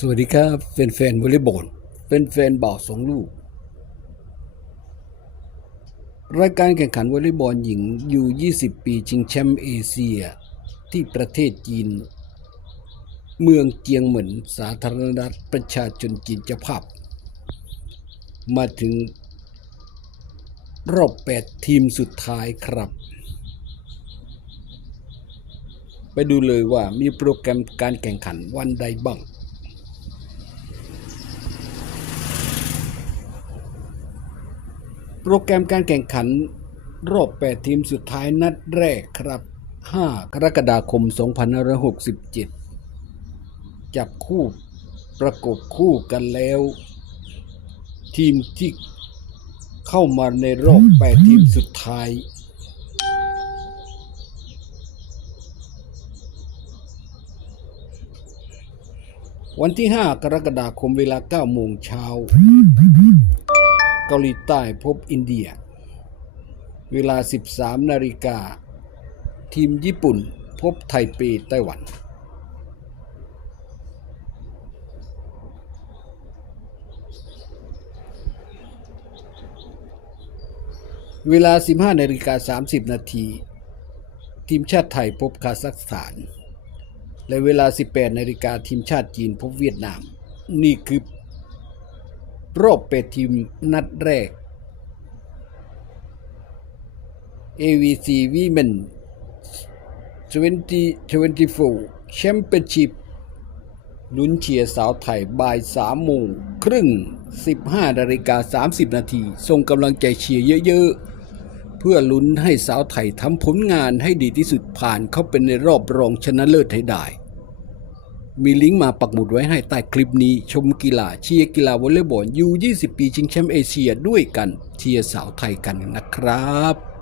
สวัสดีครับแฟนๆวอลเลย์บอลเป็นแฟนบ่าวสองลูก รายการแข่งขันวอลเลย์บอลหญิงยู20 ปีชิงแชมป์เอเชีย ที่ประเทศจีน เมืองเจียงเหมินสาธารณรัฐประชาชนจีนเจ้าภาพ มาถึงรอบ 8 ทีมสุดท้ายครับไปดูเลยว่ามีโปรแกรมการแข่งขันวันใดบ้าง โปรแกรมการแข่งขันรอบ 8 ทีมสุดท้ายนัดแรกครับ 5 กรกฎาคม 2567 จับคู่ประกบคู่กันแล้ว ทีมที่เข้ามาในรอบ 8 ทีมสุดท้าย วันที่ 5 กรกฎาคมเวลา 9 โมงเช้า เกาหลีใต้พบอินเดีย เวลา 13 นาฬิกา ทีมญี่ปุ่นพบไทเปไต้หวันเวลา 15นาฬิกา30 นาที ทีมชาติไทยพบคาซัคสถาน และเวลา 18นาฬิกาทีมชาติจีนพบเวียดนาม นี่คือ รอบแปทีมนัดแรก AVC Women 2024 Championship ลุ้นเชียร์สาวไทยบ่าย3โมงครึ่ง 15นาฬิกา30 นาทีส่งกำลังใจเชียร์เยอะๆ เพื่อลุ้นให้สาวไทยทำผลงานให้ดีที่สุดผ่านเข้าเป็นในรอบรองชนะเลิศให้ได้ มีลิงก์มาปักหมุดไว้ให้ใต้คลิปนี้ ชมกีฬาเชียร์กีฬาวอลเลย์บอลยู20 ปีชิงแชมป์เอเชียด้วยกันเชียร์สาวไทยกันนะครับ